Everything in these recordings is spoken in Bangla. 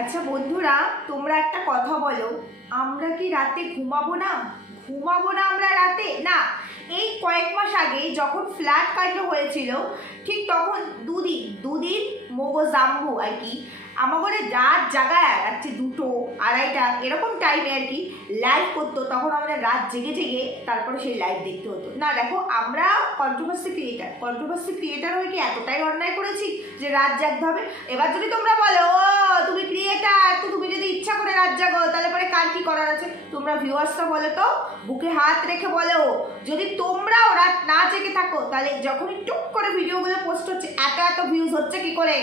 আচ্ছা বন্ধুরা, তোমরা একটা কথা বলো, আমরা কি রাতে ঘুমাবো না? ঘুমাবো না আমরা রাতে? না, এই কয়েক মাস আগে যখন ফ্ল্যাট কাণ্ড হয়েছিল, ঠিক তখন দুদিন মগো জাম্বু আর কি আমাদের রাত জাগায় রাত্রি 2টো 2:30 এরকম টাইমে আর কি লাইভ করতো। তখন আমাদের রাত জেগে জেগে তারপরে সেই লাইভ দেখতে হতো। না দেখো, আমরা কন্ট্রোভার্সি ক্রিয়েটার হয়ে কি এতটাই অন্যায় করেছি যে রাত জাগতে হবে? এবার যদি তোমরা বলো ও তুমি ক্রিয়েটার, তো তুমি যদি ইচ্ছা করে রাত জাগো তাহলে পরে কার কি করার আছে? তোমরা ভিউয়ার্সরা বলো তো, বুকে হাত রেখে বলো, যদি তোমরাও রাত না জেগে থাকো তাহলে যখনই টুক করে ভিডিওগুলো পোস্ট হচ্ছে এত ভিউজ হচ্ছে কি করে?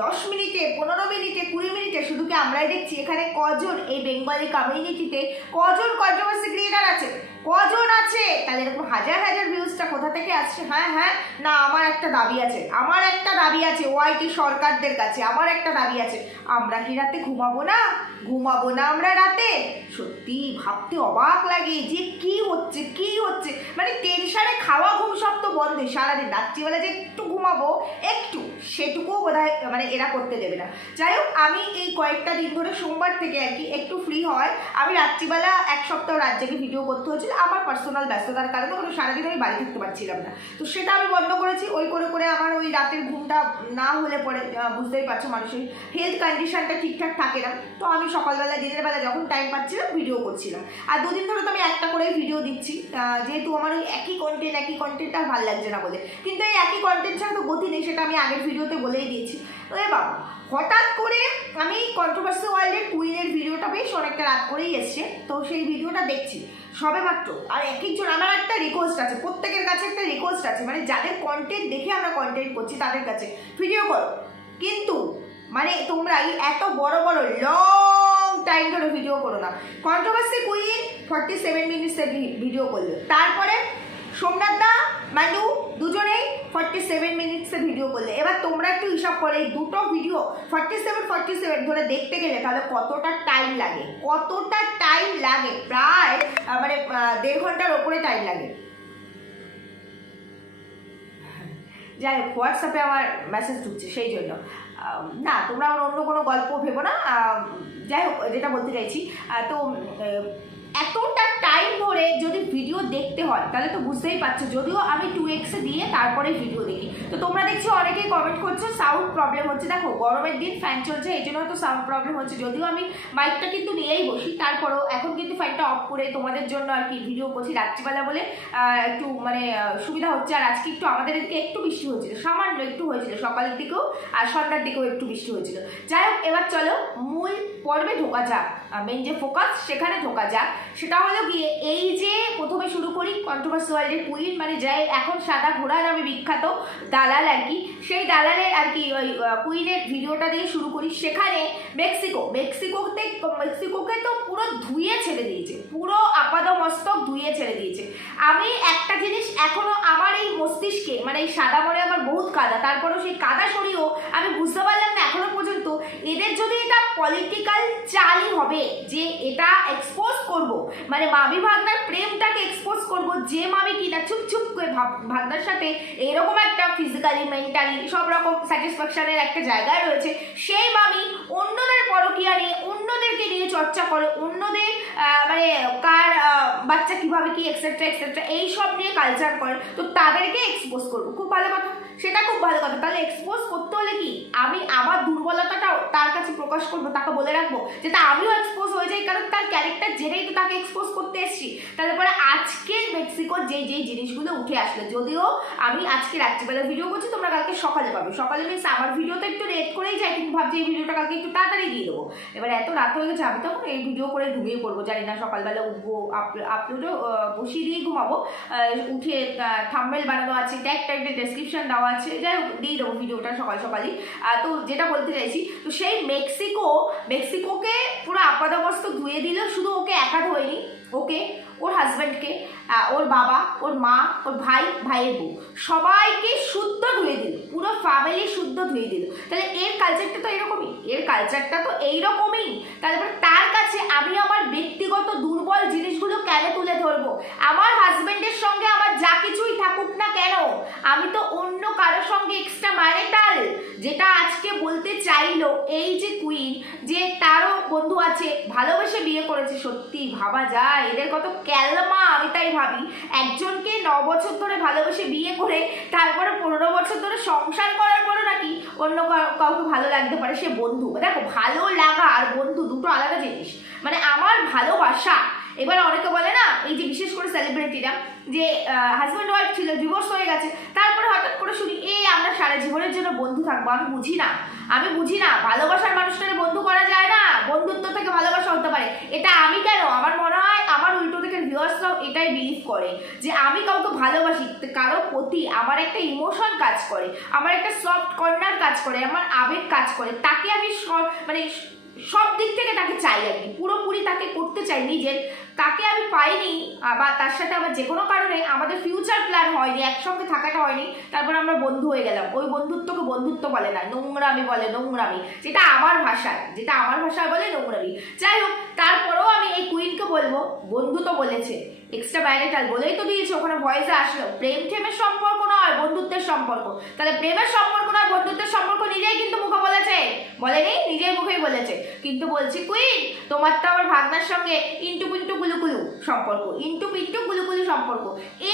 10 মিনিটে, 15 মিনিটে, 20 মিনিটে শুধু কি আমরাই দেখছি? এখানে কজন এই বেঙ্গলি কমিউনিটিতে কজন কন্ট্রোভার্সি ক্রিয়েটার আছে? কজন আছে? তাহলে এরকম হাজার হাজার ভিউজটা কোথা থেকে আসছে? হ্যাঁ, না, আমার একটা দাবি আছে ওয়াইটি সরকারদের কাছে। আমার একটা দাবি আছে, আমরা কি রাতে ঘুমাবো না আমরা রাতে? সত্যি ভাবতে অবাক লাগে যে কি হচ্ছে মানে টেনশনে খাওয়া ঘুম সব তো বন্ধ। সারাদিন রাত্রিবেলা যে একটু ঘুমাবো, একটু, সেটুকুও বোধহয় মানে এরা করতে দেবে না। যাই হোক, আমি এই কয়েকটা দিন ধরে সোমবার থেকে আর কি একটু ফ্রি হয়। আমি রাত্রিবেলা এক সপ্তাহ রাত জেগে ভিডিও করতে হয়েছিল আমার পার্সোনাল ব্যস্ততার কারণে। ওখানে সারাদিন আমি বাড়ি থাকতে পারছিলাম না, তো সেটা আমি বন্ধ করেছি। ওই করে আমার ওই রাতের ঘুমটা না হলে পরে বুঝতেই পারছো মানুষের হেলথ কন্ডিশনটা ঠিকঠাক থাকে না। তো আমি সকালবেলা দিনের বেলা যখন টাইম পাচ্ছিলাম ভিডিও করছিলাম। আর দুদিন ধরে তো আমি একটা করেই ভিডিও দিচ্ছি, যেহেতু আমার ওই একই কন্টেন্ট আর ভালো লাগছে না বলে। কিন্তু এই একই কন্টেন্ট ছাড়া তো গতি নেই, সেটা আমি আগের ভিডিওতে বলেই দিয়েছি। তো বাবা, হঠাৎ করে আমি কন্ট্রোভার্সি ওয়ার্ল্ডের কুইনের ভিডিওটা বেশ অনেকটা রাত করেই এসছে, তো সেই ভিডিওটা দেখছি সবে মাত্র। আর একজন, আমার একটা রিকোয়েস্ট আছে, প্রত্যেকের কাছে একটা রিকোয়েস্ট আছে, মানে যাদের কন্টেন্ট দেখে আমরা কন্টেন্ট করছি তাদের কাছে ভিডিও করো, কিন্তু মানে তোমরা এত বড় লং টাইম ধরে ভিডিও করো না। কন্ট্রোভার্সি কুইন 47 মিনিটসের ভিডিও করলো, তারপরে সোমনাথ দা, মানু দুজনেই 47 মিনিটসে ভিডিও করলে। এবার তোমরা একটু হিসাব করে এই দুটো ভিডিও 47 ধরে দেখতে গেলে তাহলে কতটা টাইম লাগে? প্রায় মানে 1.5 ঘন্টার ওপরে টাইম লাগে। যাই হোক, হোয়াটসঅ্যাপে আমার মেসেজ ঢুকছে সেই জন্য। না, তোমরা অন্য কোনো গল্প ভেবো না। যাই হোক, যেটা বলতে চাইছি, তো এতটা টাইম ধরে যদি ভিডিও দেখতে হয় তাহলে তো বুঝতেই পারছো। যদিও আমি 2x দিয়ে তারপরে ভিডিও দেখি, তো তোমরা দেখছি অনেকেই কমেন্ট করছো সাউন্ড প্রবলেম হচ্ছে। দেখো, গরমের দিন ফ্যান চলছে, এই জন্য হয়তো সাউন্ড প্রবলেম হচ্ছে। যদিও আমি মাইকটা কিন্তু নিয়েই বসি, তারপরেও এখন কিন্তু ফ্যানটা অফ করে তোমাদের জন্য আর কি ভিডিও করছি রাত্রিবেলা বলে একটু মানে সুবিধা হচ্ছে। আর আজকে একটু আমাদের এদিকে একটু বৃষ্টি হয়েছিল, সামান্য একটু হয়েছিল, সকালের দিকেও আর সন্ধ্যার দিকেও একটু বৃষ্টি হয়েছিল। যাই হোক, এবার চলো মূল পর্বে ঢোকা যাক, মেন যে ফোকাস সেখানে ঢোকা যাক। সেটা হলো গিয়ে এই যে প্রথমে শুরু করি কন্ট্রোভার্সি ওয়ার্ল্ডের কুইন, মানে যাই এখন সাদা ঘোড়া নামে বিখ্যাত দালাল আর কি, সেই দালালের আর কি ওই কুইনের ভিডিওটা দিয়ে শুরু করি। সেখানে মেক্সিকোকে তো পুরো ধুয়ে ছেড়ে দিয়েছে, পুরো আপাদমস্তক ধুয়ে ছেড়ে দিয়েছে। আমি একটা জিনিস এখনো আমার এই মস্তিষ্কে, মানে এই সাদা মনে আমার বহুত কাদা, তারপরেও সেই কাদা সরিয়েও আমি বুঝতে পারলাম না এখনো পর্যন্ত এদের যদি এটা পলিটিক্যাল চালই হবে যে এটা এক্সপোজ করব, মানে মামি ভাগনার প্রেমটাকে এক্সপোজ করব, যে মামি কিনা চুপ করে ভাগনার সাথে এরকম একটা ফিজিক্যালি মেন্টালি সব রকম স্যাটিসফ্যাকশনের একটা জায়গায় রয়েছে, সেই মামি অন্যদের পরকীয়া নিয়ে, অন্যদেরকে নিয়ে চর্চা করে, অন্যদের মানে কার বাচ্চা কিভাবে কি এক্সেট্রা এইসব নিয়ে কালচার করে, তো তাদেরকে এক্সপোজ করবো। খুব ভালো কথা, সেটা খুব ভালো কথা। তাহলে এক্সপোজ করতে হলে কি আমি আমার দুর্বলতাটাও তার কাছে প্রকাশ করবো, তাকে বলে রাখবো যাতে আমিও এক্সপোজ হয়ে যাই, কারণ তার ক্যারেক্টার জেনেই তো তাকে এক্সপোজ করতে এসেছি। তারপরে আজকের মেক্সিকোর যেই জিনিসগুলো উঠে আসলো, যদিও আমি আজকে রাত্রিবেলা ভিডিও করছি, তোমরা কালকে সকালে পাবে। সকালে মিনস আমার ভিডিও তো একটু লেট করেই যায়, কিন্তু ভাবছি এই ভিডিওটা কালকে একটু তাড়াতাড়ি দিয়ে দেবো। এবার এত রাত হয়ে গেছে, আমি তখন এই ভিডিও করে ঘুমিয়ে পড়বো, জানি না সকালবেলা উঠবো, আপলোডও বসিয়ে দিয়েই ঘুমাবো। উঠে থাম্বনেল বানানো আছে, ট্যাগ ডেসক্রিপশন দেওয়া আছে, যাই হোক দিয়ে দেবো ভিডিওটা সকালই। তো যেটা বলতে চাইছি, তো সেই মেক্সিকোকে পুরো আপাদমস্তক ধুয়ে দিল। শুধু ওকে একা ধোয়নি, ওকে, ওর হাজব্যান্ডকে, ওর বাবা, ওর মা, ওর ভাইয়ের বউ, সবাইকে শুদ্ধ ধুয়ে দিল, পুরো ফ্যামিলি শুদ্ধ ধুয়ে দিল। তাহলে এর কালচারটা তো এইরকমই। তারপর তার কাছে আমি আমার ব্যক্তিগত দুর্বল জিনিসগুলো কেন কেন তুলে ধরবো? আমার হাজবেন্ডের সঙ্গে আমার যা কিছুই থাকুক না কেন, আমি তো অন্য কারোর সঙ্গে এক্সট্রা ম্যারিটাল, যেটা আজকে বলতে চাইলো এই যে কুইন, যে তারও বন্ধু আছে, ভালোবেসে বিয়ে করেছে। সত্যি ভাবা যায় এদের কত ক্যালমা। আমি তাই ভাবি, একজনকে 9 বছর ধরে ভালোবেসে বিয়ে করে তারপরে 15 বছর ধরে সংসার করার পরে নাকি অন্য কাউকে ভালো লাগতে পারে, সে বন্ধু। দেখো, ভালো লাগা আর বন্ধু দুটো আলাদা জিনিস। মানে আমার ভালোবাসা, এবার অনেকে বলে না, এই যে বিশেষ করে সেলিব্রিটিরা, যে হাজব্যান্ড ওয়াইফ ছিল, ডিভোর্স হয়ে গেছে, তারপরে হঠাৎ করে শুনি আমরা সারা জীবনের জন্য বন্ধু থাকবো। আমি বুঝি না ভালোবাসার মানুষটাকে বন্ধু করা যায় না? বন্ধুত্ব থেকে ভালোবাসা হতে পারে, এটা আমি কেন, আমার মনে হয় আমার উল্টো থেকে ভিউয়ার্সরাও এটাই বিলিভ করে যে আমি কাউকে ভালোবাসি, কারো প্রতি আমার একটা ইমোশন কাজ করে, আমার একটা সফট কর্নার কাজ করে, আমার আবেগ কাজ করে, তাকে আমি মানে সব দিক থেকে তাকে চাই আর কি, পুরোপুরি তাকে করতে চাই নিজের। তাকে আমি পাইনি, বা তার সাথে আমার যে কোনো কারণে আমাদের ফিউচার প্ল্যান হয়নি, একসঙ্গে থাকাটা হয়নি, তারপর আমরা বন্ধু হয়ে গেলাম। ওই বন্ধুত্বকে বন্ধুত্ব বলে না, নোংরামি বলে, নোংরামি। যেটা আমার ভাষায় বলে নোংরামি। যাই হোক, তারপরেও আমি এই কুইনকে বলবো, বন্ধু তো বলেছে, এক্সট্রা ম্যারিটাল বলেই তো দিয়েছে, ওখানে ভয়েসে আসলো। প্রেম ঠেমের সম্পর্ক নয়, বন্ধুত্বের সম্পর্ক। তাহলে প্রেমের সম্পর্ক নয়, বন্ধুত্বের সম্পর্ক নিজেই কিন্তু মুখে বলেছে, বলেনি? নিজের মুখেই বলেছে। কিন্তু বলছি কুইন, তোমার তো আমার ভাগনার সঙ্গে ইন্টু পিন্টু গুলুকুলু সম্পর্ক, সম্পর্ক।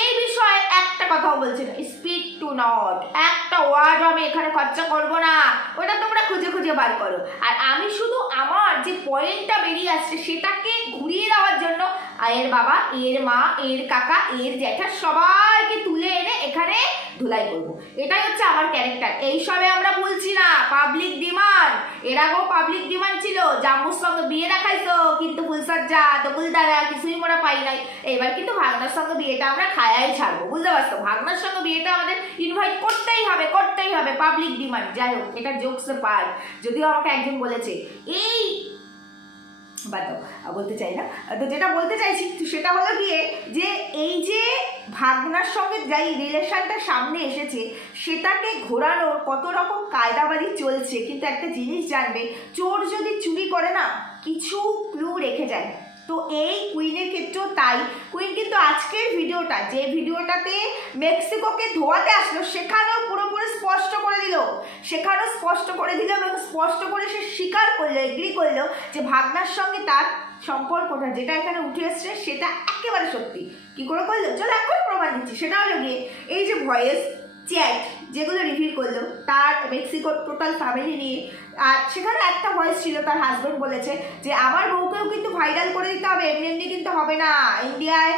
এই বিষয়ে একটা কথাও বলছে না, স্পিক টু নট, একটা ওয়ার্ড আমি এখানে খরচা করবো না, ওটা তোমরা খুঁজে খুঁজে বার করো। আর আমি শুধু আমার যে পয়েন্টটা বেরিয়ে আসছে সেটাকে ঘুরিয়ে দেওয়ার জন্য এর বাবা, এর মা, এর কাকা, এর জ্যাঠা সবাইকে তুলে এনে এখানে ধুলাই করবো। এটাই হচ্ছে আমার ক্যারেক্টার। এইসবে আমরা বলছি না, পাবলিক ডিমান্ড। এর আগেও পাবলিক ডিমান্ড ছিল, জাম্বুর সঙ্গে বিয়ে দেখাইছো, কিন্তু ফুলসজ্জা দকুল দ্বারা কিছুই মোরা পাই নাই। এবার কিন্তু ভাগনার সঙ্গে বিয়েটা আমরা খায়াই ছাড়বো, বুঝতে পারছো? ভাগনার সঙ্গে বিয়েটা আমাদের ইনভাইট করতেই হবে, পাবলিক ডিমান্ড। যাই হোক, এটা জোকসে পার। যদিও আমাকে একজন বলেছে, এই বলতে চাই না, তো যেটা বলতে চাইছি সেটা হলো গিয়ে যে এই যে ভাগনার সঙ্গে যাই রিলেশনটা সামনে এসেছে সেটাকে ঘোরানোর কত রকম কায়দাবাজি চলছে। কিন্তু একটা জিনিস জানবে, চোর যদি চুরি করে না, কিছু ক্লু রেখে যায়। তো এই কুইনের ক্ষেত্রেও তাই। কুইন কিন্তু আজকের ভিডিওটা, যে ভিডিওটাতে মেক্সিকোকে ধোয়াতে আসলো, সেখানেও পুরোপুরি স্পষ্ট করে দিল, এবং স্পষ্ট করে সে স্বীকার করলো, এগ্রি করলো যে ভাগনার সঙ্গে তার সম্পর্কটা যেটা এখানে উঠে এসছে সেটা একেবারে সত্যি। কি করে করলো? চলো এখন প্রমাণ দিচ্ছি। সেটা হলো গিয়ে এই যে ভয়েস চ্যাট যেগুলো রিভিল করলো তার মেক্সিকোর টোটাল ফ্যামিলি নিয়ে, আর সেখানে একটা ভয়েস ছিল, তার হাজব্যান্ড বলেছে যে আমার বউকেও কিন্তু ভাইরাল করে দিতে হবে, এমনি কিন্তু হবে না। ইন্ডিয়ায়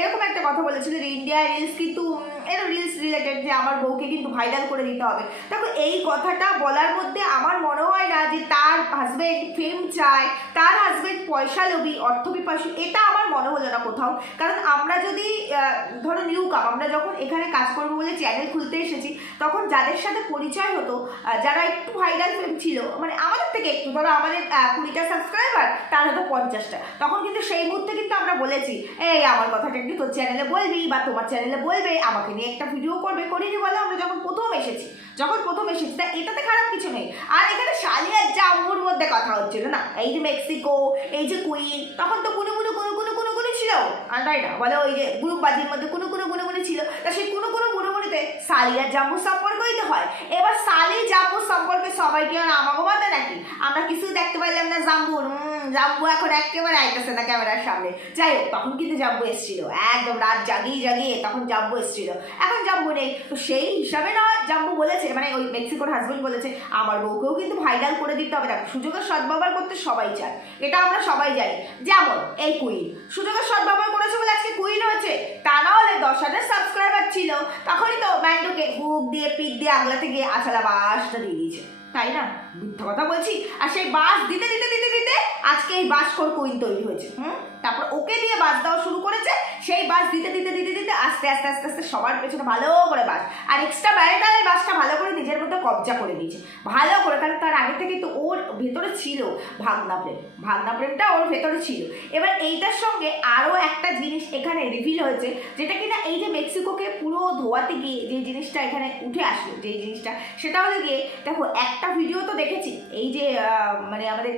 এরকম একটা কথা বলেছিল যে ইন্ডিয়ায় রিলস কিন্তু রিলস রিলেটেড, যে আমার বউকে কিন্তু ভাইরাল করে দিতে হবে। দেখো, এই কথাটা বলার মধ্যে আমার মনে হয় না যে তার হাজব্যান্ড ফেম চায়, তার হাজব্যান্ড পয়সা লোভী, অর্থপিপাসু, এটা আমার মনে হলো না কোথাও। কারণ আমরা যদি ধরো আমরা যখন এখানে কাজ করবো বলে চ্যানেল খুলতে এসেছি, তখন যাদের সাথে পরিচয় হতো, যারা একটু ভাইরাল ফেম ছিল, মানে আমাদের থেকে একটু, ধরো আমাদের 20টা সাবস্ক্রাইবার, তার হয়তো 50টা, তখন কিন্তু সেই মুহূর্তে কিন্তু আমরা বলেছি, এই আমার কথাটা একটু তোর চ্যানেলে বলবি, বা তোমার চ্যানেলে বলবে, আমাকে নিয়ে একটা ভিডিও করবে, করিনি বলে আমরা যখন প্রথম এসেছি, তা এটাতে খারাপ কিছু নেই। আর এখানে শালি আর জাম্বুর মধ্যে কথা হচ্ছিল না, এই যে মেক্সিকো, এই যে কুইন, তখন তো কোনো ছিল, আর তাই না বলে, ওই যে গ্রুপ বাজির মধ্যে কোনো ছিল, তা সেই কোনো বুড়োবুড়িতে শালি আর জাম্বুর সম্পর্কই তো হয়। এবার শালি জাম্বুর সম্পর্কে সবাই কি আর আমাকে বলে নাকি? আমরা কিছু দেখতে পাইলাম না জাম্বু এখন একেবারে আইতেছে না ক্যামেরার সামনে। যাই হোক, তখন কিন্তু জাম্বু এসেছিল, একদম রাত জাগিয়ে তখন জাম্বু এসেছিল, এখন জাম্বু নেই। তো সেই হিসাবে না জাম্বু বলেছে, মানে ওই মেক্সিকোর হাজবেন্ড বলেছে আমার বউকেও কিন্তু ভাইরাল করে দিতে হবে। দেখো, সুযোগের সদ্ব্যবহার করতে সবাই চায়, এটা আমরা সবাই জানি। যেমন এই কুইন সুযোগের সদ্ব্যবহার করেছে বলে আজকে কুইন হয়েছে, তা না হলে 10,000 সাবস্ক্রাইবার ছিল, তখনই তো ম্যান্ডোকে হুক দিয়ে পিট দিয়ে আগলাতে গিয়ে আছালা বাসটা দিয়ে দিয়েছে, তাই না? মিথ্যা কথা বলছি? আর সেই বাস দিতে আজকে এই বাসকর কুইন তৈরি হয়েছে। তারপর ওকে দিয়ে বাস দেওয়া শুরু করেছে, সেই বাস দিতে আস্তে আস্তে সবার পেছনে ভালো করে বাস, আর এক্সট্রা ম্যারিটালের বাসটা ভালো করে নিজের মধ্যে কবজা করে নিয়েছে, ভালো করে। কারণ তার আগে থেকে তো ওর ভেতরে ছিল ভাগনা প্রেমটা ওর ভেতরে ছিল। এবার এইটার সঙ্গে আরও একটা জিনিস এখানে রিভিল হয়েছে, যেটা কিনা এই যে মেক্সিকোকে পুরো ধোয়াতে গিয়ে যে জিনিসটা এখানে উঠে আসলো, যে জিনিসটা, সেটা হলো গিয়ে, দেখো একটা ভিডিও তো দেখেছি, এই যে মানে আমাদের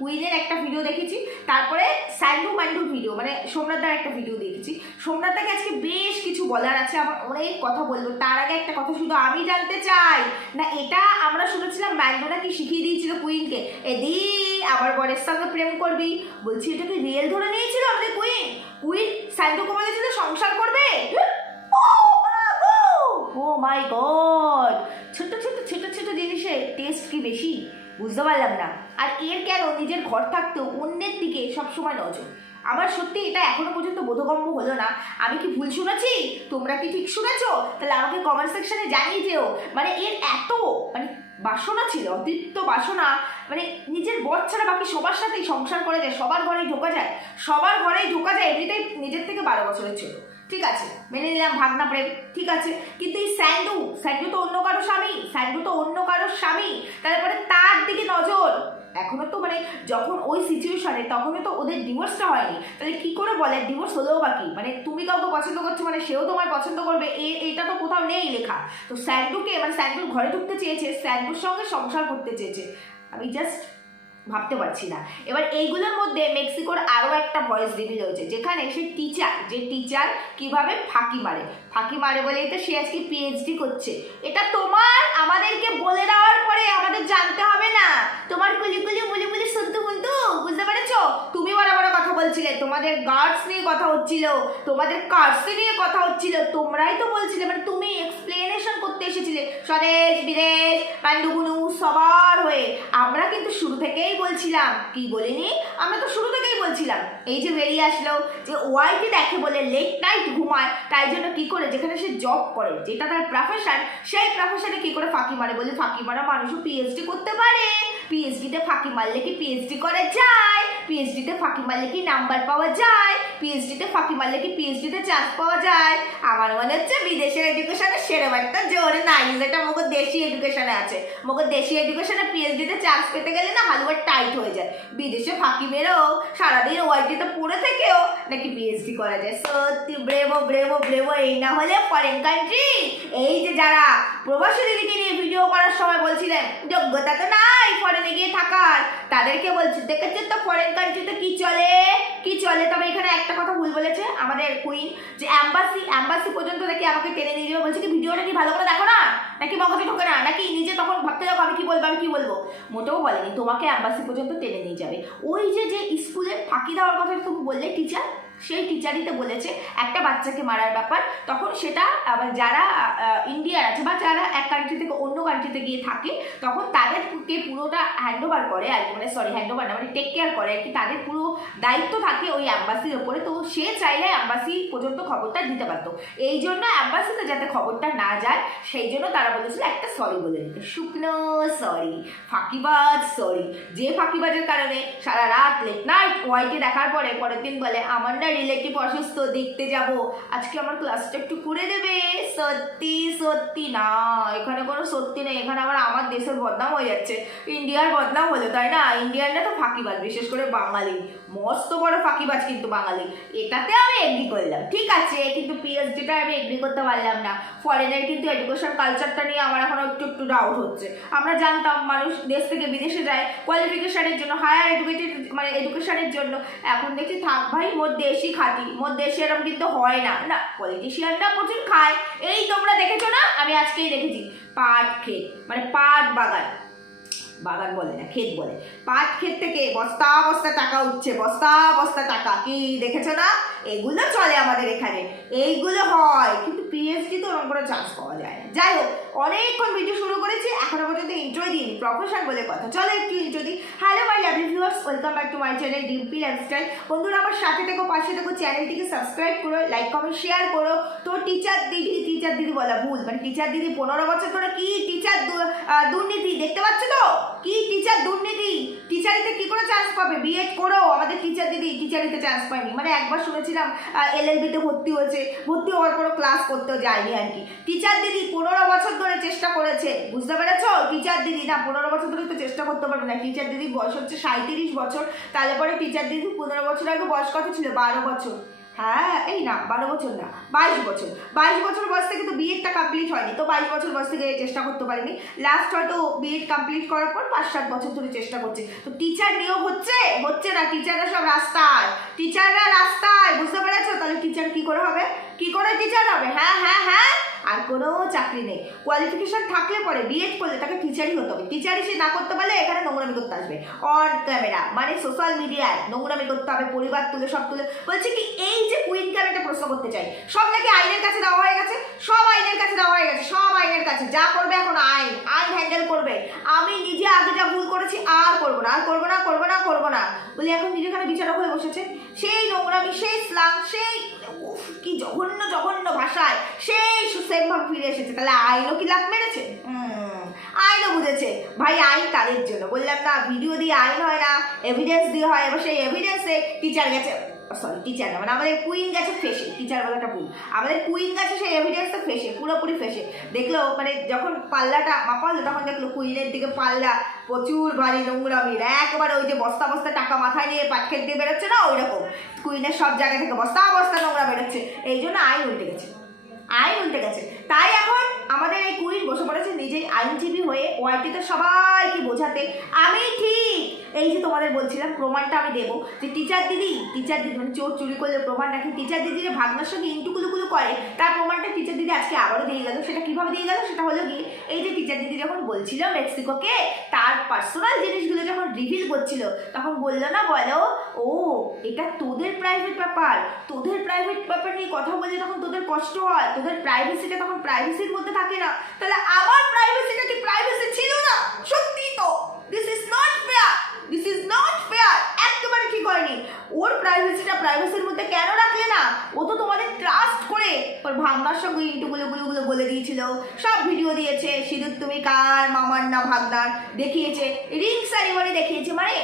কুইনের একটা ভিডিও দেখেছি, তারপরে স্যান্ডু মান্ডুর ভিডিও, মানে সোমনাথদার একটা ভিডিও দেখেছি। সোমনাথদাকে আজকে বেশ কিছু বলার আছে, আমার অনেক কথা বলবো। তার আগে একটা কথা শুধু আমি জানতে চাই, না এটা আমরা শুনেছিলাম মান্ডু নাকি শিখিয়ে দিয়েছিল কুইনকে, এদি আবার বরের সঙ্গে প্রেম করবি, বলছি এটাকে রিয়েল ধরে নিয়েছিল আমাদের কুইন। কুইন স্যান্ডুকে বলেছিল সংসার করবে। ও মাই গড, ছোট ছোট ছোট ছোট জিনিসের টেস্ট কি বেশি বুঝতে পারলাম না। আর এর কেন নিজের ঘর থাকতেও অন্যের দিকে সবসময় নজর? আমার সত্যি এটা এখনো পর্যন্ত বোধগম্য হলো না। আমি কি ভুল শুনেছি? তোমরা কি ঠিক শুনেছো? তাহলে আমাকে কমেন্ট সেকশনে জানিয়ে যেও। মানে এর এত মানে বাসনা ছিল, অতিরিক্ত বাসনা, মানে নিজের বর ছাড়া বাকি সবার সাথেই সংসার করা যায়, সবার ঘরেই ঢোকা যায়, সবার ঘরেই ঢোকা যায়, এমনিতেই নিজের থেকে 12 বছরের ছিল, ঠিক আছে মেনে নিলাম ভাগনা প্রেম, ঠিক আছে। কিন্তু এই স্যান্ডু তো অন্য কারো স্বামী, তারপরে তার দিকে নজর। এখনো তো মানে যখন ওই সিচুয়েশনে তখনও তো ওদের ডিভোর্সটা হয়নি, তাহলে কি করে বলে ডিভোর্স হলেও বাকি? মানে তুমি কাউকে পছন্দ করছো মানে সেও তোমার পছন্দ করবে, এটা তো কোথাও নেই লেখা। তো স্যান্ডুকে মানে স্যান্ডুর ঘরে ঢুকতে চেয়েছে, স্যান্ডুর সঙ্গে সংসার করতে চেয়েছে, আমি জাস্ট ভাবতে পারছি না। এবার এইগুলোর মধ্যে মেক্সিকোর আরও একটা ভয়েস রিভিল হয়েছে, যেখানে সে টিচার কিভাবে ফাঁকি মারে বলেই তো সে আজকে পিএইচডি করছে। এটা তোমার আমাদেরকে বলে দেওয়ার পরে আমাদের জানতে হবে না? তোমার কুলি শুনতু বুঝতে পেরেছো? তুমি বড় বড় কথা বলছিলে, তোমাদের গার্ডস নিয়ে কথা হচ্ছিল, তোমাদের কার্সি নিয়ে কথা হচ্ছিল, তোমরাই তো বলছিলে, মানে তুমি এক্সপ্লেনেশন করতে এসেছিলে স্বদেশ বিদেশ পান্ডুগুনু সবার হয়ে। আমরা কিন্তু শুরু থেকেই বলছিলাম, কি বলিনি? আমরা তো শুরু থেকেই বলছিলাম। এই যে বেরিয়ে আসলো যে ওয়াইটি দেখে বলে লেট নাইট ঘুমায়, তাই জন্য কি করে যেখানে সে জব করে, যেটা তার প্রফেশন, সেই প্রফেশনে কি করে ফাঁকি মারে, বলে ফাঁকি মারা মানুষও পিএইচডি করতে পারে। পিএইচডিতে ফাঁকি মারলে কি পিএইচডি করা যায়? পিএইচডিতে ফাঁকি মারলে কি নাম্বার পাওয়া যায়? পিএইচডিতে ফাঁকি মারলে কি পিএইচডিতে চান্স পাওয়া যায়? আমার মনে হচ্ছে বিদেশের এডুকেশনে সেরকম একটা জোর নাই, যেটা মগো দেশি এডুকেশনে আছে। মগো দেশি এডুকেশনে পিএইচডিতে চান্স পেতে গেলে না হালুয়া টাইট হয়ে যায়। বিদেশে ফাঁকি মেরেও সারাদিন ওয়াইটিতে পড়ে থেকেও নাকি পিএইচডি করা যায়। সত্যি ব্রেভো। এই না হলে ফরেন কান্ট্রি, এই যে যারা প্রবাসী দিদিকে নিয়ে ভিডিও করার সময় বলছিলেন যোগ্যতা তো নাই ফরেনে গিয়ে থাকার, তাদেরকে বলছি দেখেছেন তো ফরেন কান্ট্রিতে কি চলে। তবে এখানে একটা কথা ভুল বলেছে আমাদের কুইন, যে অ্যাম্বাসি পর্যন্ত নাকি আমাকে টেনে নিয়ে যাবে। বলছে কি ভিডিওটা কি ভালো করে দেখো না, নাকি মগজে ঢোকে না, নাকি নিজে তখন ভাবতে যাবো আমি কি বলবো। মোটেও বলেনি তোমাকে অ্যাম্বাসি পর্যন্ত টেনে নিয়ে যাবে। ওই যে স্কুলে ফাঁকি দেওয়ার কথা তুমি বললে টিচার, সেই টিচারিতে বলেছে একটা বাচ্চাকে মারার ব্যাপার, তখন সেটা যারা ইন্ডিয়ার আছে বা যারা এক কান্ট্রি থেকে অন্য কান্ট্রিতে গিয়ে থাকে, তখন তাদেরকে পুরোটা হ্যান্ডওভার করে আর কি, মানে সরি হ্যান্ডওভার না, মানে টেক কেয়ার করে আর কি, তাদের পুরো দায়িত্ব থাকে ওই অ্যাম্বাসির ওপরে। তো সে চাইলে অ্যাম্বাসি পর্যন্ত খবরটা দিতে পারতো, এই জন্য অ্যাম্বাসিতে যাতে খবরটা না যায় সেই জন্য তারা বলেছিল একটা সরি বলে দিতে, শুকনো সরি, ফাঁকিবাজ সরি। যে ফাঁকিবাজের কারণে সারা রাত লেট নাইট ওয়াইটি দেখার পরে পরের দিন বলে আমার না রিলেটিভ অসুস্থ, দেখতে যাব, আজকে আমার ক্লাসটা একটু করে দেবে। সত্যি না, এখানে কোনো সত্যি নেই, এখানে আবার আমার দেশের বদনাম হয়ে যাচ্ছে, ইন্ডিয়ার বদনাম হলো, তাই না? ইন্ডিয়ানরা তো ফাঁকিবাজ, বিশেষ করে বাঙালি মস্ত বড় ফাঁকিবাজ কিন্তু বাঙালি, এটাতে আমি এগ্রি করলাম, ঠিক আছে। কিন্তু পিএইচডিটা আমি এগ্রি করতে পারলাম না। ফরেনের কিন্তু এডুকেশন কালচারটা নিয়ে আমার এখন একটু ডাউট হচ্ছে। আমরা জানতাম মানুষ দেশ থেকে বিদেশে যায় কোয়ালিফিকেশনের জন্য, হায়ার এডুকেটেড মানে এডুকেশনের জন্য, এখন দেখছি থাক ভাই মোর দেশই খাটি, মোর দেশে এরকম কিন্তু হয় না, পলিটিশিয়ানরা প্রচুর খায়। এই তোমরা দেখেছো না, আমি আজকেই দেখেছি পাট ক্ষেত, মানে পাট বাগান বলে না ক্ষেত বলে, পাট ক্ষেত থেকে বস্তা টাকা উঠছে, বস্তা টাকা, কি দেখেছো না? এগুলো চলে আমাদের এখানে, এইগুলো হয়, কিন্তু পিএইচডি তো ওরকম কোনো চান্স পাওয়া যায় না। যাই হোক, অনেকক্ষণ ভিডিও শুরু করেছি, এখনো পর্যন্ত ইন্ট্রোই দিইনি, প্রফেশন বলে কথা। চলো একটু ইন্ট্রো দিই। Hello my lovely viewers, welcome back to my channel Dimpi Lifestyle. বন্ধুরা আমার সাথে থেকো, পাশে থেকো, চ্যানেলটিকে সাবস্ক্রাইব করো, লাইক কমেন্ট শেয়ার করো। তো টিচার দিদি বলা ভুল, মানে টিচার দিদি 15 বছর ধরে কি টিচার দুর্নীতি দেখতে পাচ্ছ তো, কি টিচার দুর্নীতি, টিচারিতে কি করে চান্স পাবে? বিএড করো, আমাদের টিচার দিদি টিচারিতে চান্স পায়নি। মানে একবার শুনেছিলাম এলএলবিতে ভর্তি হওয়ার পরও ক্লাস করতেও যায়নি আর কি। টিচার দিদি 15 বছর ধরে চেষ্টা করেছে, বুঝতে পেরেছ? টিচার দিদি না 15 বছর ধরে তো চেষ্টা করতে পারবে না, টিচার দিদির বয়স হচ্ছে 37 বছর, তাহলে পরে টিচার দিদি 15 বছর আগে বয়স কত ছিল? 12 বছর। হ্যাঁ এই না 12 বছর না, 22 বছর। 22 বছর বয়স থেকে তো বিএডটা কমপ্লিট হয়নি, তো 22 বছর বয়স থেকে চেষ্টা করতে পারিনি। লাস্ট হয়তো বিএড কমপ্লিট করার পর 5-7 বছর ধরে চেষ্টা করছে। তো টিচার নিয়োগ হচ্ছে না, টিচাররা সব রাস্তায়, টিচাররা রাস্তায়, বুঝতে পেরেছো? তাহলে টিচার কি করে হবে, কি করে টিচার হবে? হ্যাঁ হ্যাঁ হ্যাঁ, আর কোনো চাকরি নেই। কোয়ালিফিকেশন থাকলে পরে বিএড করলে তাকে টিচারই হতে হবে। টিচারই সে না করতে পারলে এখানে নোংরামি করতে আসবে অন ক্যামেরা, মানে সোশ্যাল মিডিয়ায় নোংরামি করতে হবে, পরিবার তুলে সব তুলে। বলছে কি এই যে কুইনকে আমি একটা প্রশ্ন করতে চাই, সব নাকি আইনের কাছে দেওয়া হয়ে গেছে, সব আইনের কাছে দেওয়া হয়ে গেছে, সব আইনের কাছে, যা করবে এখন আইন, আইন হ্যান্ডেল করবে। আমি নিজে আগে যা ভুল করেছি আর করবো না, আর করবো না, করবো না, করবো না বলে এখন নিজেখানে বিচারক হয়ে বসেছে। সেই নোংরামি, সেই স্লাং, সেই কি জঘন্য জঘন্য ভাষায় সেই সেম ভাবে ফিরে এসেছে। তাহলে আইনও কি লাভ মেরেছে? আইনও বুঝেছে ভাই, আইন তাদের জন্য। বললাম না, ভিডিও দিয়ে আইন হয় না, এভিডেন্স দিয়ে হয়। এবার সেই এভিডেন্সে টিচার গেছে, সরি টিচার না, মানে আমাদের কুইন গেছে ফেসে, টিচার বলাটা ভুল, আমাদের কুইন গেছে সেই এভিডেন্সটা ফেসে, পুরোপুরি ফেসে। দেখলো মানে যখন পাল্লাটা মাপা হলো তখন দেখলো কুইনের দিকে পাল্লা প্রচুর ভারী, নোংরামির একবার ওই যে বস্তা বস্তা টাকা মাথায় নিয়ে পাটকেট দিয়ে বেরোচ্ছে না, ওই রকম কুইনের সব জায়গা থেকে বস্তা বস্তা নোংরা বেরোচ্ছে। এই জন্য আইন উল্টে গেছে, আইন উল্টে গেছে। তাই এখন আমাদের এই কুইন বসে পড়েছে নিজেই আইনজীবী হয়ে ওয়াইটিতে সবাইকে বোঝাতে আমি ঠিক। এই যে তোমাদের বলছিলাম প্রমাণটা আমি দেবো, যে টিচার দিদি মানে চোর চুরি করলে প্রমাণ রাখে, টিচার দিদি যে ভাগনার সঙ্গে ইন্টুকুলুকুলু করে তার প্রমাণটা টিচার দিদি আজকে আবারও দিয়ে গেল। সেটা কিভাবে দিয়ে গেল? সেটা হলো গিয়ে এই যে টিচার দিদি যখন বলছিল মেক্সিকোকে তার পার্সোনাল জিনিসগুলো যখন রিভিল করছিল তখন বললো না, বলো ও এটা তোদের প্রাইভেট ব্যাপার, তোদের প্রাইভেট ব্যাপার নিয়ে কথা বললে তখন তোদের কষ্ট হয়, তোদের প্রাইভেসিটা তখন প্রাইভেসির মধ্যে থাকে না। তাহলে আমার প্রাইভেসিটা কি প্রাইভেসি ছিল না? সত্যি তো, this is not fair, this is not fair, একেবারে ঠিক হয়নি। ওর প্রাইভেসিটা প্রাইভেসির মধ্যে কেন রাখলে না? ও তো তোমাদের ট্রাস্ট করে ওর ভাগনার সঙ্গে ইন্টুগুলো বলে দিয়েছিল, সব ভিডিও দিয়েছে, সিঁদুর তুমি কার, মামার না ভাগনার দেখিয়েছে, রিং সেরিমনি দেখিয়েছে। মানে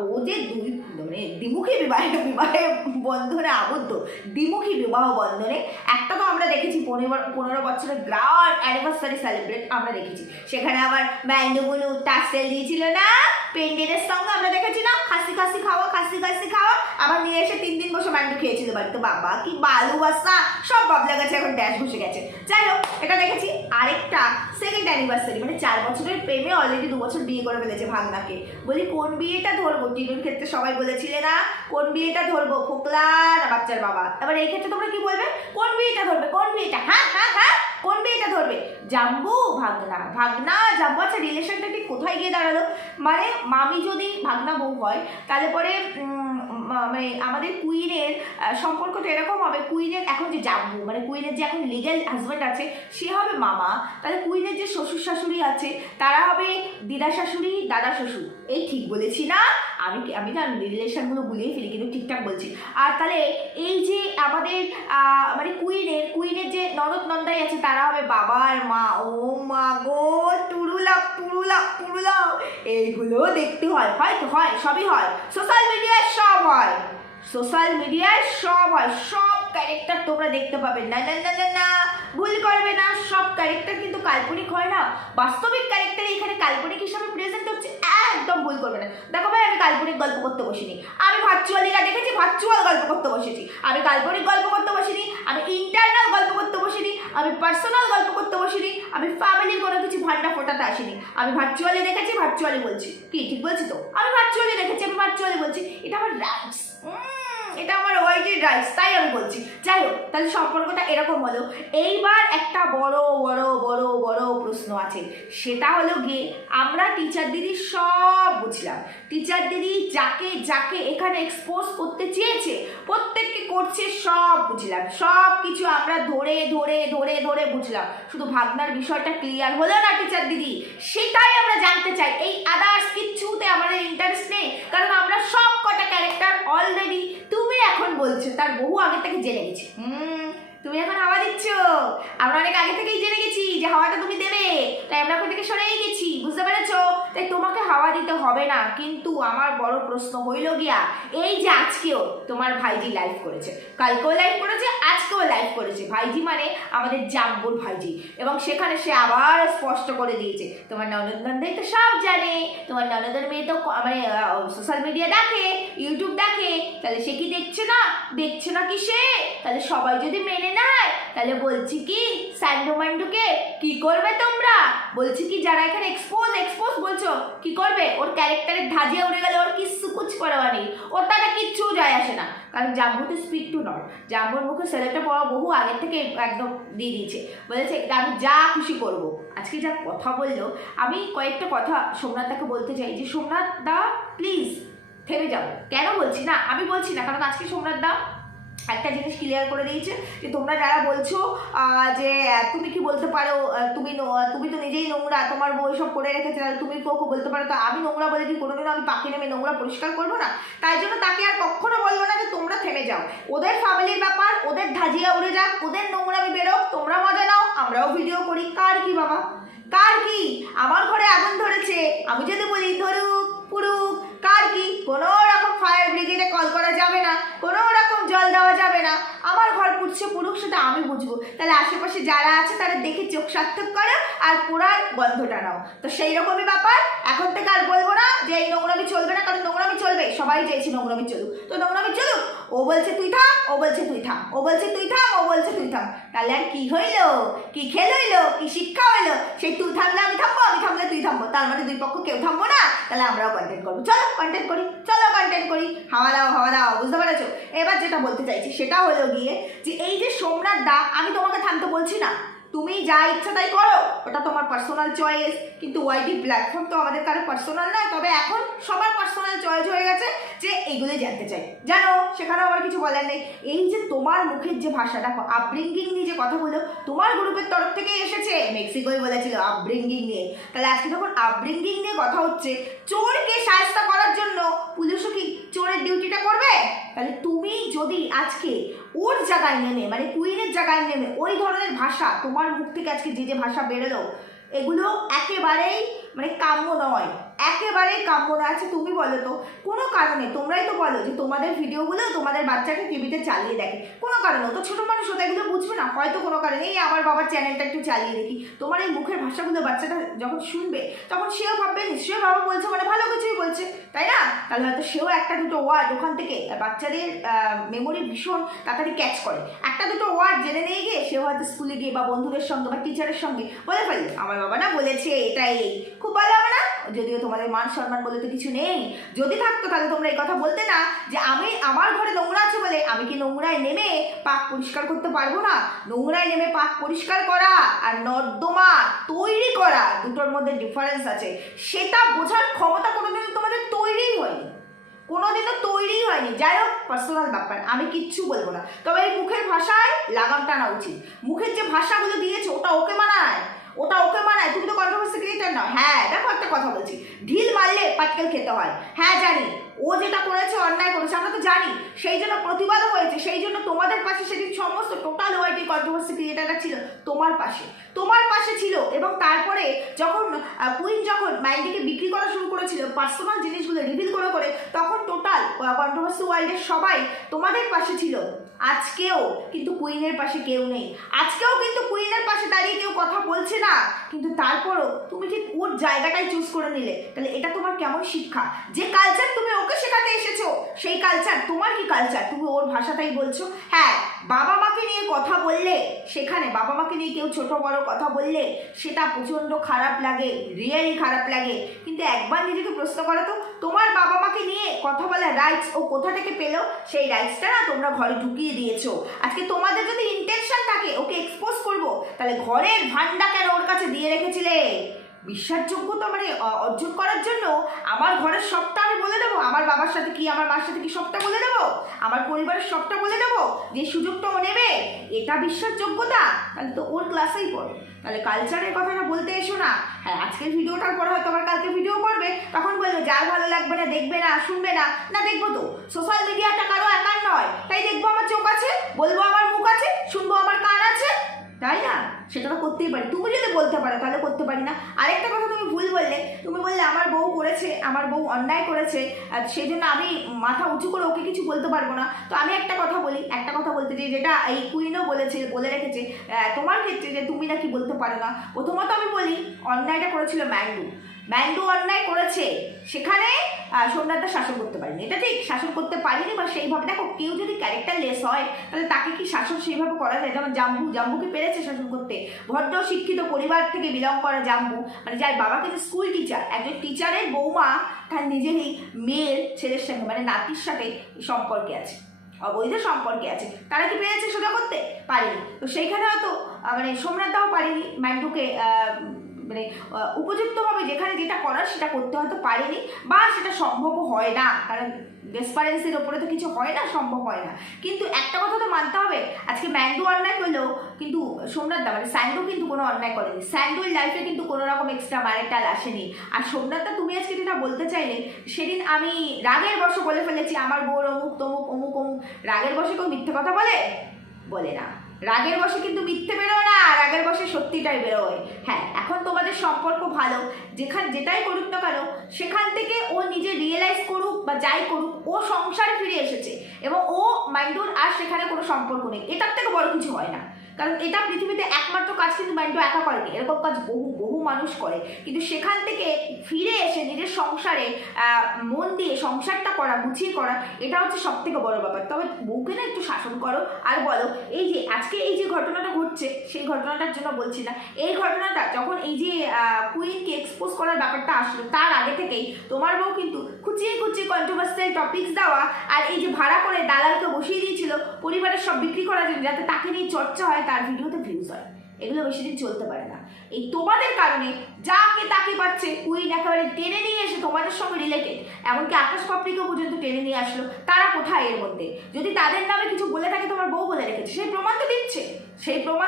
ও যে দুই মানে দ্বিমুখী বিবাহে বন্ধনে আবদ্ধ, দ্বিমুখী বিবাহ বন্ধনে। একটা তো আমরা দেখেছি 15 বছরের গ্র্যান্ড অ্যানিভার্সারি সেলিব্রেট আমরা দেখেছি, সেখানে আবার ব্যান্ডুগুলো টাসেল দিয়েছিল না পেন্ডেলের সঙ্গে, আমরা দেখেছি না খাসি খাওয়া, খাসি খাওয়া, আবার নিয়ে এসে 3 দিন বসে ম্যান্ডু খেয়েছিল বাড়িতে। বাবা কি ভালোবাসা, সব বাবলা গেছে, এখন ড্যাশ বসে গেছে। যাই হোক, এটা দেখেছি। আরেকটা সেকেন্ড অ্যানিভার্সারি, মানে 4 বছরের প্রেমে অলরেডি 2 বছর বিয়ে করে ফেলেছে ভাগনাকে। বলি কোন বিয়েটা ধরবো? টিনুর ক্ষেত্রে সবাই বলেছিলে না কোন বিয়েটা ধরবো, ফোকলা না বাচ্চার বাবা। এবার এই ক্ষেত্রে তোমরা কি বলবে? কোন বিয়েটা ধরবে, কোন বিয়েটা? হ্যাঁ হ্যাঁ হ্যাঁ, কোন বিয়েটা ধরবে? জাম্বু ভাগনা জাম্বু। আচ্ছা, রিলেশনটা ঠিক কোথায় গিয়ে দাঁড়ালো? মানে মামি যদি ভাগনা বউ হয় তাহলে পরে মানে আমাদের কুইনের সম্পর্কটা এরকম হবে, কুইনের এখন যে জাম্বু মানে কুইনের যে এখন লিগ্যাল হাজব্যান্ড আছে সে হবে মামা, তাহলে কুইনের যে শ্বশুর শাশুড়ি আছে তারা হবে দিদা শাশুড়ি, দাদা শ্বশুর। এই ঠিক বলেছি না? আমি জানি রিলেশনগুলো গুলিয়ে ফেলি, কিন্তু ঠিকঠাক বলছি। আর তাহলে এই যে আমাদের মানে কুইনের যে ননদ নন্দাই আছে তারা হবে বাবা আর মা। ও মা গো, টুরুলা এইগুলো দেখতে হয়, হয়তো হয়, সবই হয়, সোশ্যাল মিডিয়ায় সব হয়, সোশ্যাল মিডিয়ায় সব হয়, সব ক্যারেক্টার তোমরা দেখতে পাবে। না না না না না, ভুল করবে না, সব ক্যারেক্টার কিন্তু কাল্পনিক হয় না, বাস্তবিক ক্যারেক্টার এখানে কাল্পনিক হিসাবে প্রেজেন্ট হচ্ছে, একদম ভুল করবে না। দেখো ভাই, আমি কাল্পনিক গল্প করতে বসিনি, আমি ভার্চুয়ালিরা দেখেছি, ভার্চুয়াল গল্প করতে বসেছি, আমি কাল্পনিক গল্প করতে বসিনি, আমি ইন্টারনাল গল্প করতে বসিনি, আমি পার্সোনাল গল্প করতে বসিনি, আমি ফ্যামিলির কোনো কিছু ভান্ডা ফোটাতে আসিনি। আমি ভার্চুয়ালি দেখেছি, ভার্চুয়ালি বলছি। কি ঠিক বলছি তো? আমি ভার্চুয়ালি দেখেছি, আমি ভার্চুয়ালি বলছি, এটা আমার রাইটস, এটা আমার ওয়াইটির রাইটস, তাই আমি বলছি। যাই হোক, তাহলে সম্পর্কটা এরকম হলো। এইবার একটা বড় বড় বড় বড় প্রশ্ন আছে, সেটা হলো গিয়ে আমরা টিচার দিদি সব বুঝলাম, টিচার দিদি যাকে যাকে এখানে এক্সপোজ করতে চেয়েছে প্রত্যেককে করছে, সব বুঝলাম, সব কিছু আমরা ধরে ধরে ধরে ধরে বুঝলাম। শুধু ভাবনার বিষয়টা ক্লিয়ার হলো না টিচার দিদি, সেটাই আমরা জানতে চাই। এই আদার্স কিচ্ছুতে আমাদের ইন্টারেস্ট নেই, কারণ আমরা সব কটা ক্যারেক্টার অলরেডি তুমি এখন বলছো তার বহু আগে থেকে জেনে গেছি। তুমি এখন হাওয়া দিচ্ছ, আমরা অনেক আগে থেকেই জেনে গেছি যে হাওয়াটা তুমি দেবে, তাই আমরা ওখান থেকে সরেই গেছি, বুঝতে পেরেছো? তাই তোমাকে হাওয়া দিতে হবে না। কিন্তু আমার বড় প্রশ্ন হইল গিয়া, এই যে আজকেও তোমার ভাইজি লাইভ করেছে, কালকেও লাইভ করেছে, আজকেও লাইভ করেছে, ভাইজি মানে আমাদের জাম্বুর ভাইজি, এবং সেখানে সে আবার স্পষ্ট করে দিয়েছে তোমার ননদ নন্দাই তো সব জানে, তোমার ননদের মেয়ে তো মানে সোশ্যাল মিডিয়া দেখে, ইউটিউব দেখে, তাহলে সে কি দেখছে না? দেখছে না কি সে? তাহলে সবাই যদি মেনে নেয়, তাহলে বলছি কি স্যান্ডো মান্ডুকে কি করবে তোমরা? বলছি কি যারা এখানে এক্সপোজ বলছো কি করবে? ওর ক্যারেক্টারের ধাজিয়া উড়ে গেলে ওর কিচ্ছু কুছ পড়াবা নেই, ওর তারা কিচ্ছু যায় আসে না, কারণ জাম্বু তো স্পিক টু নট, জাম্বুর মুখে ছেলেটা পড়া বহু আগের থেকে একদম দিয়ে দিয়েছে, বলেছে আমি যা খুশি করব। আজকে যা কথা বললো, আমি কয়েকটা কথা সোমনাথ দাকে বলতে চাই যে সোমনাথ দা প্লিজ থেমে যাও। কেন বলছি না? আমি বলছি না, কারণ আজকে সোমনাথ দা একটা জিনিস ক্লিয়ার করে দিয়েছে যে তোমরা যারা বলছো যে তুমি কি বলতে পারো, তুমি তো নিজেই নোংরা, তোমার বই সব করে রেখেছে, তাহলে তুমি কখন বলতে পারো? তো আমি নোংরা বলে কি কোনোদিনও আমি পাখি নেমে নোংরা পরিষ্কার করবো না? তাই জন্য তাকে আর কখনো বলবো না যে তোমরা থেমে যাও। ওদের ফ্যামিলির ব্যাপার, ওদের ধাজিয়া উড়ে যাক, ওদের নোংরামি বেরোক, তোমরা মজা নাও, আমরাও ভিডিও করি। কার কি বাবা, কার কি? আমার ঘরে আগুন ধরেছে, আমি যদি বলি ধরুক পুরুক, কার কি? কোনো রকম ফায়ার ব্রিগেডে কল করা যাবে না, কোনো রকম জল দেওয়া যাবে না। আমার ঘর পুড়ছে পুরুক, সেটা আমি বুঝবো, তাহলে আশেপাশে যারা আছে তারা দেখে চোখ সার্থক করো আর পোড়ার গন্ধটা নাও। তো সেই রকমই ব্যাপার, এখন থেকে আর বলবো না যে এই নোংরামি চলবে না, কারণ নোংরামি চলবে, সবাই চাইছে নোংরামি চলুক, তো নোংরামি চলুক। ও বলছে তুই থাম, ও বলছে তুই থাম, ও বলছে তুই থাম, ও বলছে তুই থাম, তাহলে আর কি হইলো? কি খেল হইলো? কি শিক্ষা হইলো? সেই তুই থামলে আমি থামবো, আমি থামলে তুই থামবো, তার মানে দুই পক্ষ কেউ থামবো না, তাহলে আমরাও কন্টেন্ট করবো। চলো কন্টেন্ট করি, চলো কন্টেন্ট করি, হাওয়া দাও হাওয়া দাও, বুঝতে পেরেছো? এবার যেটা বলতে চাইছি সেটা হলো গিয়ে যে এই যে সোমনাথ দা, আমি তোমাকে থামতে বলছি না, তুমি যা ইচ্ছা তাই করো, ওটা তোমার পার্সোনাল চয়েস, কিন্তু ওয়াইটি প্ল্যাটফর্ম তো আমাদের কারো পার্সোনাল নয়। তবে এখন সবার পার্সোনাল চয়েস হয়ে গেছে যে এইগুলোই জানতে চাই, জানো, সেখানেও আমার কিছু বলার নেই। এই যে তোমার মুখের যে ভাষাটা, আপব্রিঙ্গিং নিয়ে যে কথাগুলো তোমার গ্রুপের তরফ থেকেই এসেছে, মেক্সিকোই বলেছিল আপব্রিঙ্গিং নিয়ে, তাহলে আজকে যখন আপব্রিঙ্গিং নিয়ে কথা হচ্ছে, চোরকে শায়েস্ত করার জন্য পুলিশও কি চোরের ডিউটিটা করবে? তাহলে তুমি যদি আজকে ওর জায়গায় নেমে, মানে কুইনের জায়গায় নেমে ওই ধরনের ভাষা তোমার মুখ থেকে আজকে যে ভাষা বেরোলো, এগুলো একেবারেই মানে কাম্য নয়, একেবারেই কাম্য না। আছে তুমি বলো তো কোনো কারণে, তোমরাই তো বলো যে তোমাদের ভিডিওগুলো তোমাদের বাচ্চাকে টিভিতে চালিয়ে দেখে, কোনো কারণে, তো ছোটো মানুষ ওটা এগুলো বুঝবে না, হয়তো কোনো কারণে এই আমার বাবার চ্যানেলটা একটু চালিয়ে দেখি, তোমার এই মুখের ভাষাগুলো বাচ্চাটা যখন শুনবে তখন সেও ভাববে নিশ্চয়ই বাবা বলছে মানে ভালো কিছুই বলছে, তাই না? তাহলে হয়তো সেও একটা দুটো ওয়ার্ড ওখান থেকে, বাচ্চাদের মেমোরি ভীষণ তাড়াতাড়ি ক্যাচ করে, একটা দুটো ওয়ার্ড জেনে নিয়ে গিয়ে সেও হয়তো স্কুলে গিয়ে বা বন্ধুদের সঙ্গে বা টিচারের সঙ্গে বলে ফেলে আমার বাবা না বলেছে এটাই, খুব ভালো হবে না? যদিও তোমাদের মান সম্মান বলে তো কিছু নেই, যদি থাকতো তাহলে তোমরা এই কথা বলতে না যে আমি আমার ঘরে নোংরা আছে বলে আমি কি নোংরায় নেমে পাক পরিষ্কার করতে পারবো না? নোংরায় নেমে পাক পরিষ্কার করা আর নর্দমা তৈরি করা দুটোর মধ্যে ডিফারেন্স আছে, সেটা বোঝার ক্ষমতা কোনোদিন তোমাদের তৈরিই হয়নি, কোনোদিনও তৈরিই হয়নি। যাই হোক, পার্সোনাল ব্যাপার, আমি কিচ্ছু বলবো না। তবে এই মুখের ভাষায় লাগাম টানা উচিত, মুখের যে ভাষাগুলো দিয়েছে ওটা ওকে মানায়, ওটা ওকে মানায়, তুমি তো কন্ট্রোভার্সি ক্রিয়েটার না। হ্যাঁ দেখো, একটা কথা বলছি, ঢিল মারলে পাটকেল খেতে হয়, হ্যাঁ জানি, ও যেটা করেছে অন্যায় করেছে, আমরা তো জানি, সেই জন্য প্রতিবাদও হয়েছে, সেই জন্য তোমাদের পাশে সেদিন সমস্ত টোটাল ওয়াইটি কন্ট্রোভার্সি ক্রিয়েটাররা ছিল তোমার পাশে ছিল। এবং তারপরে যখন কুইন যখন মাইন্ডকে বিক্রি করা শুরু করেছিল পার্সোনাল জিনিসগুলো রিভিল করে, তখন টোটাল কন্ট্রোভার্সি ওয়ার্ল্ডের সবাই তোমাদের পাশে ছিল। আজকেও কিন্তু কুইনের পাশে কেউ নেই, আজকেও কিন্তু কুইনের পাশে দাঁড়িয়ে কেউ কথা বলছে না, কিন্তু তারপরও তুমি ঠিক ওর জায়গাটাই চুজ করে নিলে, তাহলে এটা তোমার কেমন শিক্ষা? যে কালচার তুমি ওকে শেখাতে এসেছো, সেই কালচার তোমার কি কালচার? তুমি ওর ভাষাটাই বলছো। হ্যাঁ, বাবা মাকে নিয়ে কথা বললে, সেখানে বাবা মাকে নিয়ে কেউ ছোট বড় কথা বললে সেটা প্রচণ্ড খারাপ লাগে, রিয়েলি খারাপ লাগে, কিন্তু একবার নিজেকে প্রশ্ন করো তো, তোমার বাবা মাকে নিয়ে কথা বলার রাইটস ও কোথা থেকে পেলো? সেই রাইটসটা না তোমরা ঘরে ঢুকিয়ে দিয়েছো। আজকে তোমাদের যদি ইন্টেনশন থাকে ওকে এক্সপোজ করবো, তাহলে ঘরের ভান্ডা কেন ওর কাছে দিয়ে রেখেছিলে? বিশ্বাসযোগ্যতা মানে অর্জন করার জন্য আমার ঘরের সবটা আমি বলে দেবো, আমার বাবার সাথে কি আমার মার সাথে কি সবটা বলে দেবো, আমার পরিবারের সবটা বলে দেবো, যে সুযোগটা ও নেবে, এটা বিশ্বাসযোগ্যতা? তাহলে তো ওর ক্লাসেই পড়ো, তাহলে কালচারের কথাটা বলতে এসো না। হ্যাঁ, আজকের ভিডিওটার পরে হয়তো আবার কালকে ভিডিও করবে, তখন বলবে যার ভালো লাগবে না, দেখবে না, শুনবে না, না দেখবো তো, সোশ্যাল মিডিয়াটা কারো একার নয়, তাই দেখবো আমার চোখ আছে, বলবো আমার মুখ আছে, শুনবো আমার কান আছে, তাই না? সেটা তো করতেই পারি, তুমি যদি বলতে পারো তাহলে করতে পারি না? আরেকটা কথা তুমি ভুল বললে, তুমি বললে আমার বউ করেছে, আমার বউ অন্যায় করেছে, আর সেই জন্য আমি মাথা উঁচু করে ওকে কিছু বলতে পারবো না। তো আমি একটা কথা বলি, একটা কথা বলতে চাই, যেটা এই কুইনও বলে রেখেছে তোমার ক্ষেত্রে, যে তুমি নাকি বলতে পারো না। প্রথমত আমি বলি, অন্যায়টা করেছিল ম্যান্ডু অন্যায় করেছে, সেখানে সোমনাথদা শাসন করতে পারেনি, এটা ঠিক, শাসন করতে পারেনি। বা সেইভাবে দেখো, কেউ যদি ক্যারেক্টার লেস হয় তাহলে তাকে কি শাসন সেইভাবে করা যায়? যেমন জাম্বুকে পেরেছে শাসন করতে, ভদ্র শিক্ষিত পরিবার থেকে বিলং করা জাম্বু, মানে যার বাবা কিন্তু স্কুল টিচার, একজন টিচারের বৌমা তার নিজেরই মেয়ের ছেলের সঙ্গে, মানে নাতির সাথে সম্পর্কে আছে, অবৈধ সম্পর্কে আছে, তারা কি পেরেছে সোজা করতে? পারেনি। তো সেইখানে হয়তো মানে সোমনাথদাও পারেনি ম্যান্ডুকে মানে উপযুক্তভাবে যেখানে যেটা করার সেটা করতে হয়তো পারেনি, বা সেটা সম্ভবও হয় না, কারণ ডেসপারেন্সির ওপরে তো কিছু হয় না, সম্ভব হয় না। কিন্তু একটা কথা তো মানতে হবে, আজকে ম্যান্ডু অন্যায় করলেও কিন্তু সোমনাথদা মানে স্যান্ডু কিন্তু কোনো অন্যায় করেনি, স্যান্ডুর লাইফে কিন্তু কোনো রকম এক্সট্রা ম্যারিটাল আসেনি। আর সোমনাথদা তুমি আজকে যেটা বলতে চাইলে, সেদিন আমি রাগের বশে বলে ফেলেছি আমার বউর অমুক তমুক অমুক অমুক, রাগের বশে কেউ মিথ্যে কথা বলে না, রাগের বশে কিন্তু মিথ্যে বেরোয় না, রাগের বশে সত্যিটাই বেরোয়। হ্যাঁ, এখন তোমাদের সম্পর্ক ভালো, যেটাই করুক না কেন, সেখান থেকে ও নিজে রিয়েলাইজ করুক বা যাই করুক, ও সংসারে ফিরে এসেছে এবং ও মাইন্ডুর আর সেখানে কোনো সম্পর্ক নেই, এটার থেকে বড় কিছু হয় না। কারণ এটা পৃথিবীতে একমাত্র কাজ কিন্তু মাইন্ডু একা করেনি, এরকম কাজ বহু মানুষ করে। কিন্তু সেখান থেকে ফিরে এসে নিজের সংসারে মন দিয়ে সংসারটা করা, গুছিয়ে করা, এটা হচ্ছে সব থেকে বড় ব্যাপার। তবে বউকে না একটু শাসন করো, আর বলো এই যে আজকে এই যে ঘটনাটা ঘটছে, সেই ঘটনাটার জন্য বলছি না, এই ঘটনাটা যখন এই যে কুইনকে এক্সপোজ করার ব্যাপারটা আসলো, তার আগে থেকেই তোমার বউ কিন্তু খুঁচিয়ে কন্ট্রোভার্সিয়াল টপিকস দেওয়া, আর এই যে ভাড়া করে দালালকে বসিয়ে দিয়েছিল পরিবারের সব বিক্রি করার জন্য, যাতে তাকে নিয়ে চর্চা হয়, তার ভিডিওতে ভিউজ হয়, এগুলো বেশি দিন চলতে পারে না। এই তোমাদের কারণে যাকে তাকে পাচ্ছে কুইন একেবারে টেনে নিয়ে এসে তোমাদের সঙ্গে রিলেটেড, এমনকি আকাশ পাপড়িকে পর্যন্ত টেনে নিয়ে আসলো। তারা কোথায় এর মধ্যে? যদি তাদের নামে কিছু বলে থাকে, তোমার বউ বলে রেখেছে, সেই প্রমাণ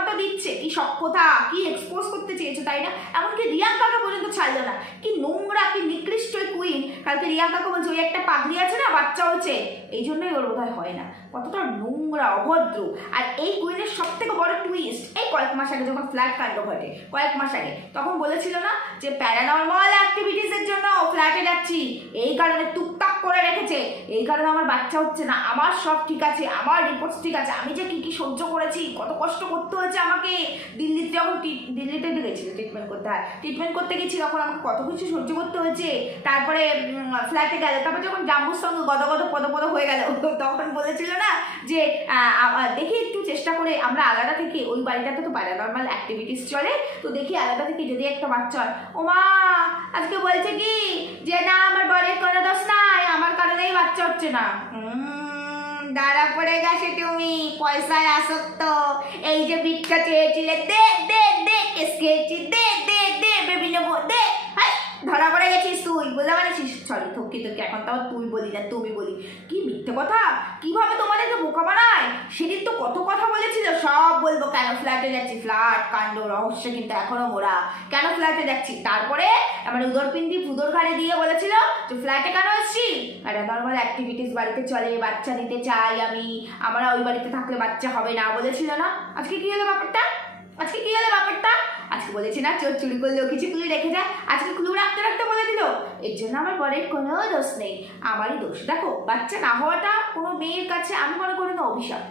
তো দিচ্ছে, কি সভ্যতা, কি এক্সপোজ করতে চেয়েছো, তাই না? এমনকি রিয়াঙ্কাকে পর্যন্ত ছাড়লো না, কি নোংরা, কি নিকৃষ্ট কুইন। কালকে রিয়াঙ্কাকে বলছে ওই একটা পাগড়ি আছে না, বাচ্চা হয়েছে, এই জন্যই ওর বোধহয় হয় না, কতটা নোংরা, অভদ্র। আর এই কুইনের সব থেকে বড় টুইস্ট, এই কয়েক মাস আগে যখন ফ্ল্যাট কাণ্ড ঘটে, কয়েক মাস আগে, তখন বলেছিল না যে প্যারানর্মাল অ্যাক্টিভিটিসের জন্য ফ্ল্যাটে যাচ্ছি, এই কারণে টুকটাক করে রেখেছে, এই কারণে আমার বাচ্চা হচ্ছে না, আমার সব ঠিক আছে, আমার রিপোর্টস ঠিক আছে, আমি যে কি সহ্য করেছি, কত কষ্ট করতে হয়েছে আমাকে। দিল্লিতে গেছিল ট্রিটমেন্ট করতে গেছি, তখন আমাকে কত কিছু সহ্য করতে হয়েছে। তারপরে ফ্ল্যাটে গেল, তারপর যখন জাম্বুর সঙ্গে গদগদ পদ হয়ে গেল, তখন বলেছিল না যে দেখি একটু চেষ্টা করে আমরা আলাদা থেকে, ওই বাড়িটাতে তো প্যারানর্মাল অ্যাক্টিভিটিস চলে, তো দেখি আলাদা থেকে যদি একটা বাচ্চা হয়। ও মা আজকে বলছে কি যে না, আমার বরের কোনো দোষ নাই, আমার কারণেই বাচ্চা হচ্ছে না। দাঁড়া পড়ে গেছে তুমি, পয়সায় আসক্ত। এই যে ভিক্ষা চেয়েছিলে, দে দে দে, কেস খেয়েছি, দে দে দে, বেবি নেবো, দে। ধরা পড়ে গেছিস তুই, বুঝতে পারছিস? সরি থকি, এখন তাও তুই বলি না, তুমি বলি, কি মিথ্যে কথা, কিভাবে তোমাদেরকে বোকা বানায়। সেদিন তো কত কথা বলেছিল, সব বলবো, কেন ফ্ল্যাটে যাচ্ছি, ফ্ল্যাট কাণ্ড রহস্য কিন্তু এখনো মোরা, কেন ফ্ল্যাটে যাচ্ছি। তারপরে আমার উদরপিন্ডি ফুদর ঘাড়ে দিয়ে বলেছিল যে ফ্ল্যাটে কেন এসছি, প্যারানর্মাল অ্যাক্টিভিটিস বাড়িতে চলে, বাচ্চা নিতে চাই আমি, আমরা ওই বাড়িতে থাকলে বাচ্চা হবে না, বলেছিল না। আজকে কি হলো ব্যাপারটা? আজকে বলেছি না চোর চুরি করলেও কিছু ক্লু রেখে যায়, আজকে ক্লু রাখতে বলে দিল। এর জন্য আমার বরের কোনো দোষ নেই, আমারই দোষ। দেখো, বাচ্চা না হওয়াটা কোনো মেয়ের কাছে আমি মনে করি না অভিশাপ,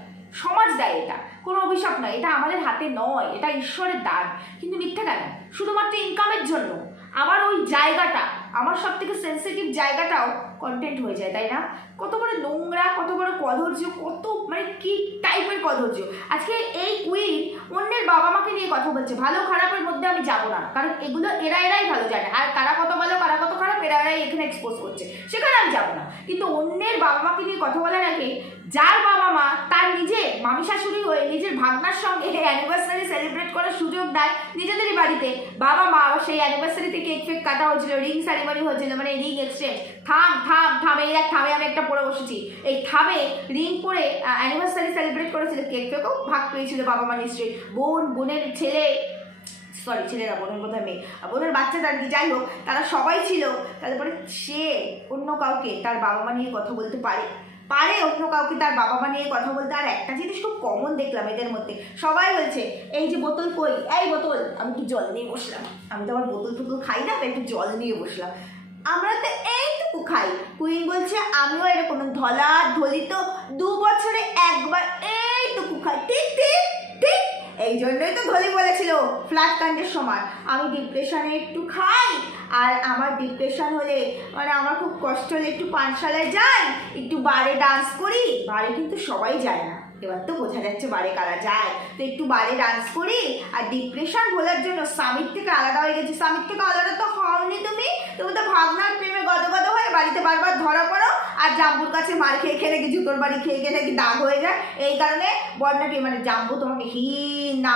সমাজ দেয়, এটা কোনো অভিশাপ নয়, এটা আমাদের হাতে নয়, এটা ঈশ্বরের দান। কিন্তু মিথ্যা কেন? শুধুমাত্র ইনকামের জন্য আমার ওই জায়গাটা, আমার সব থেকে সেন্সিটিভ জায়গাটাও কন্টেন্ট হয়ে যায়, তাই না? কত বড় নোংরা, কত বড় কদর্য, কত মানে কি টাইপের কদর্য। আজকে এই কুইন অন্যের বাবা মাকে নিয়ে কথা বলছে, ভালো খারাপের মধ্যে আমি যাবো না, কারণ এগুলো এরাই ভালো জানে, আর কারা কত ভালো কারা কত খারাপ এরাই এখানে এক্সপোজ করছে, সেখানে আমি যাবো না। কিন্তু অন্যের বাবা মাকে নিয়ে কথা বলার আগে, যার বাবা মা তার নিজে মামি শাশুড়ি হয়ে নিজের ভাগনার সঙ্গে অ্যানিভার্সারি সেলিব্রেট করার সুযোগ দেয় নিজেদেরই বাড়িতে, বাবা মা সেই অ্যানিভার্সারিতে কেক ফেক কাটা হয়েছিল, রিং সেরিমনি হয়েছিল, মানে রিং এক্সচেঞ্জ, থাম এই এক থামে আমি একটা পরে বসেছি, এই থামে রিং পরে অ্যানিভার্সারি সেলিব্রেট করেছিল, কেক ফেকও ভাগ পেয়েছিল বাবা মা নিশ্চয়ই, বোনের ছেলেরা, বোনের বোধহয় মেয়ে, বোনের বাচ্চা, তার কি যাই হোক, তারা সবাই ছিল। তারপরে সে অন্য কাউকে তার বাবা মা নিয়ে কথা বলতে পারে? পারে অন্য কাউকে তার বাবা মা নিয়ে কথা বলতে। আর একটা জিনিস খুব কমন দেখলাম এদের মধ্যে, সবাই বলছে এই যে বোতল কই, এই বোতল, আমি একটু জল নিয়ে বসলাম। আমি তো আবার বোতল টোতল খাই না, একটু জল নিয়ে বসলাম। আমরা তো এইটুকু খাই। কুইন বলছে আমিও এরকম ধলা ধলি তো 2 বছরে একবার এইটুকু খাই। ঠিক ঠিক ঠিক, এই জন্যই তো ধলি বলেছিল ফ্ল্যাট কাণ্ডের সময় আমি ডিপ্রেশনে একটু খাই। আর আমার ডিপ্রেশন হলে মানে আমার খুব কষ্ট হলে একটু পানশালায় যাই, একটু বারে ডান্স করি। বারে কিন্তু সবাই যায় না, এবার তো বোঝা যাচ্ছে বারে কারা যায়। তো একটু বারে ডান্স করি। আর ডিপ্রেশন ভোলার জন্য স্বামীর থেকে আলাদা হয়ে গেছি। স্বামীর থেকে আলাদা তো হওনি তুমি, তুমি তো ভাবনার প্রেমে গদগদ হয়ে বাড়িতে বারবার ধরা পড়ো। আর জাম্বুর কাছে মার খেয়ে খেয়ে নাকি জুতোর বাড়ি খেয়ে খেয়ে নাকি দাগ হয়ে যায়। এই কারণে বর্ণাকে মানে জাম্বু তোমাকে না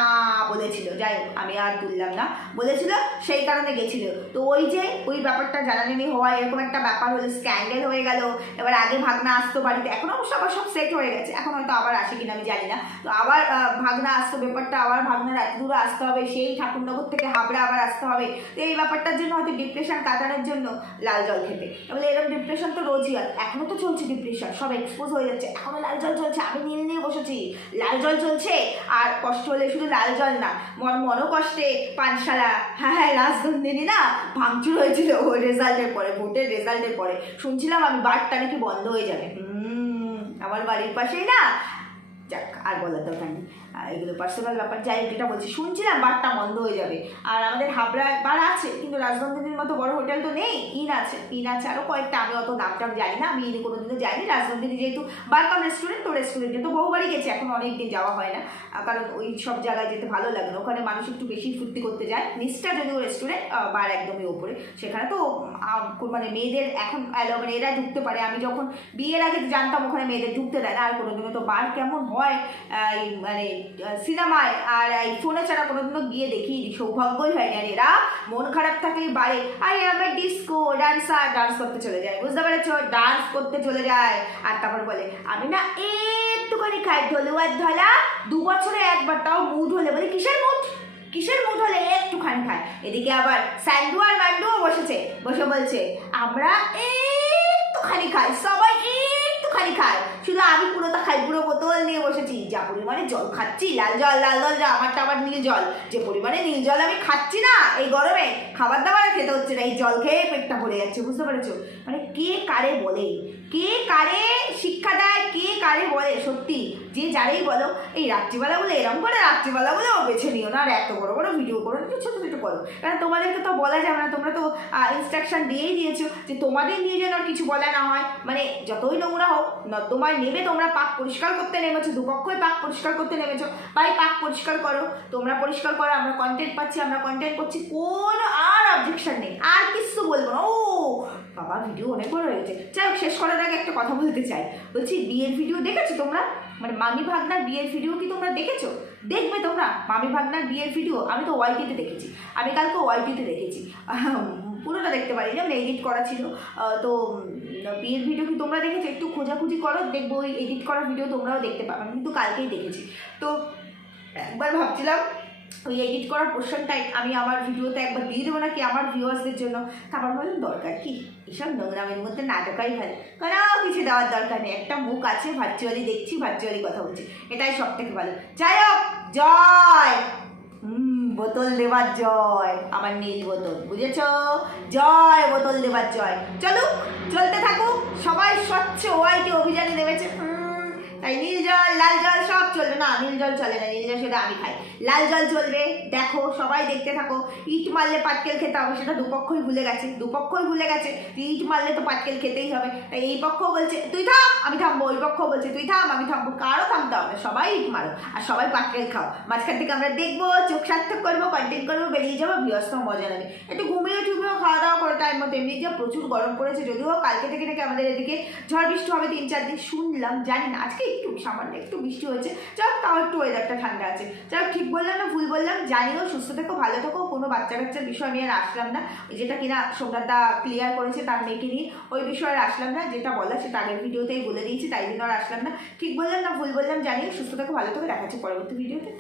বলেছিল, যাই হোক আমি আর তুললাম না, বলেছিল সেই কারণে গেছিল। তো ওই যে ওই ব্যাপারটা জানাজানি হওয়া, এরকম একটা ব্যাপার হলো, স্ক্যান্ডেল হয়ে গেল। এবার আগে ভাগনা আসতো বাড়িতে, এখন অবশ্য আবার সব সেট হয়ে গেছে, এখন হয়তো আবার আসে কিনা আমি জানি না। তো আবার ভাগনা আসতো, ব্যাপারটা আবার ভাগনার এত দূরে আসতে হবে, সেই ঠাকুরনগর থেকে হাবড়া আবার আসতে হবে। তো এই ব্যাপারটার জন্য হয়তো ডিপ্রেশন কাটানোর জন্য লাল জল খেতে। এবারে এরকম ডিপ্রেশন তো রোজই হয়, এখনও তো চলছে ডিপ্রেশন, সব এক্সপোজ হয়ে যাচ্ছে, এখনও লাল জল চলছে। আমি নীল নিয়ে বসেছি, লাল জল চলছে। আর কষ্ট হলে শুধু লাল জল না, মনও কষ্টে পানশালা। হ্যাঁ রাজনন্দিনী না ভাঙচুর হয়েছিল ওই রেজাল্টের পরে, ভোটের রেজাল্টের পরে শুনছিলাম আমি বারটা নাকি বন্ধ হয়ে যাবে। আমার বাড়ির পাশেই না, যাক আর বলার দরকার নেই, এগুলো পার্সোনাল ব্যাপার। যাই হোক, এটা বলছি শুনছিলাম বারটা বন্ধ হয়ে যাবে। আর আমাদের হাবড়া বার আছে, কিন্তু রাজনন্দিনীর মতো বড় হোটেল তো নেই। ইন আছে আরও কয়েকটা, আমি অত নামটাম জানি না, আমি ইনে কোনোদিনও যাইনি। রাজনন্দিনী যেহেতু বার কাম রেস্টুরেন্ট, তো রেস্টুরেন্টে তো বহুবারই গেছি, এখন অনেকদিন যাওয়া হয় না, কারণ ওই সব জায়গায় যেতে ভালো লাগে না। ওখানে মানুষ একটু বেশি ফুর্তি করতে যায়। নিষ্ঠা যদিও রেস্টুরেন্ট, বার একদমই ওপরে, সেখানে তো মানে মেয়েদের এখন মানে এরা ঢুকতে পারে। আমি যখন বিয়ের আগে জানতাম ওখানে মেয়েদের ঢুকতে দেয় না। আর কোনোদিনও তো বার কেমন হয় মানে সিনেমায় আর এই ফোনে ছাড়া কোনোদিনও গিয়ে দেখি, সৌভাগ্যই হয়নি। আর এরা মন খারাপ থাকলেই বাড়ে আরে আমার ডিস্কো ডান্সার, ডান্স করতে চলে যায়, বুঝতে পেরেছ, ডান্স করতে চলে যায়। আর তারপর বলে আমি না একটুখানি খাই ধলু আর ধলা 2 বছরে একবার, তাও মুড হলে। বলে কিসের মুড হলে একটুখানি খায়। এদিকে আবার স্যান্ডু আর ম্যান্ডুও বসেছে, বসে বলছে আমরা একটুখানি খাই, সবাই একটুখানি খায়, শুধু আমি পুরোটা খাই, পুরো বোতল নিয়ে বসেছি। যা পরিমাণে জল খাচ্ছি, লাল জল যা, আমারটা আবার নীল জল, যে পরিমাণে নীল জল আমি খাচ্ছি না এই গরমে, খাবার দাবার খেতে হচ্ছে না, এই জল খেয়ে পেটটা ভরে যাচ্ছে, বুঝতে পেরেছো? মানে কে কারে বলে, কে কারে শিক্ষা দেয়, কে কারে বলে, সত্যি যে যারেই বলো এই রাত্রিবেলা বলে এরকম করে, রাত্রিবেলা বলে ও বেছে নিও না, আর এত বড় বড় ভিডিও করো না, ছোটো ছোটো করো। কারণ তোমাদেরকে তো বলা যাবে না, তোমরা তো ইনস্ট্রাকশন দিয়েই দিয়েছো যে তোমাদের নিয়ে যেন কিছু বলা না হয়। মানে যতই নোংরা হোক, নর্দমায় নেবে, তোমরা পাক পরিষ্কার করতে নেমেছো, দুপক্ষই পাক পরিষ্কার করতে নেমেছো, ভাই পাক পরিষ্কার করো, তোমরা পরিষ্কার করো, আমরা কন্টেন্ট পাচ্ছি, আমরা কন্টেন্ট করছি, কোনো আর অবজেকশন নেই, আর কিছু বলবো না। ও বাবা ভিডিও অনেক বড় হয়ে গেছে। যাই হোক, শেষ করার আগে একটা কথা বলতে চাই, বলছি বিয়ের ভিডিও দেখেছো তোমরা? মানে মামি ভাগনার বিয়ের ভিডিও কি তোমরা দেখেছো? দেখবে তোমরা মামি ভাগনার বিয়ের ভিডিও? আমি তো ওয়াইটিতে দেখেছি, আমি কালকে ওয়াইটিতে দেখেছি, পুরোটা দেখতে পারি না, মানে এডিট করা ছিল। তো বিয়ের ভিডিও কি তোমরা দেখেছো? একটু খোঁজাখুঁজি করো, দেখবো ওই এডিট করা ভিডিও তোমরাও দেখতে পাবে। আমি কিন্তু কালকেই দেখেছি। তো একবার ভাবছিলাম ওই এডিট করার পোর্শনটাই আমি আমার ভিডিওতে একবার দিয়ে দেবো নাকি আমার ভিউয়ার্সদের জন্য। তারপর বললাম দরকার কি, এসব নোংরামের মধ্যে না ঢোকাই ভালো, কোনো কিছু দেওয়ার দরকার নেই। একটা মুখ আছে, ভার্চুয়ালি দেখছি, ভার্চুয়ালি কথা বলছি, এটাই সব থেকে ভালো। যাই হোক, জয় বোতল দেবার জয়, আমার নীল বোতল, বুঝেছ? জয় বোতল দেবার জয়। চলুক, চলতে থাকুক, সবাই স্বচ্ছ ওয়াইটি অভিযানে নেমেছে। তাই নীল জল লাল জল সব চলবে না, নীল জল চলে না, নীল জল সেটা আমি খাই, লাল জল চলবে। দেখো, সবাই দেখতে থাকো। ইট মারলে পাটকেল খেতে হবে, সেটা দুপক্ষই ভুলে গেছে, ইট মারলে তো পাটকেল খেতেই হবে। তাই এই পক্ষও বলছে তুই থাম, আমি থামবো, ওই পক্ষ বলছে তুই থাম, আমি থামবো, কারো থামতে হবে, সবাই ইট মারো আর সবাই পাটকেল খাও। মাঝখান থেকে আমরা দেখবো, চোখ সার্থক করবো, কন্টেন্ট করবো, বেরিয়ে যাবো, ভিউয়ার্সরাও মজা নেবে, একটু ঘুমিয়ে টুমিয়েও খাওয়া দাওয়া করে টাইম মতো। এমনি যা প্রচুর গরম পড়েছে, যদিও কালকে থেকে নাকি আমাদের এদিকে ঝড় বৃষ্টি হবে 3-4 দিন শুনলাম, জানি না, আজকে একটু সামান্য একটু বৃষ্টি হয়েছে, যাক তাও একটু ওয়েদারটা ঠান্ডা আছে। যাক, ঠিক বললাম না ভুল বললাম জানিও, সুস্থ থেকো, ভালো থেকো। কোনো বাচ্চা কাচ্চার বিষয় আমি আর আসলাম না, যেটা কিনা সোমনাথদা ক্লিয়ার করেছে তার মেয়েকে নিয়ে, ওই বিষয়ে আর আসলাম না, যেটা বলা সেটা আগের ভিডিওতেই বলে দিয়েছি, তাই জন্য আর আসলাম না। ঠিক বললাম না ভুল বললাম জানিও, সুস্থ থেকো, ভালো থেকো, দেখাচ্ছি পরবর্তী ভিডিওতে।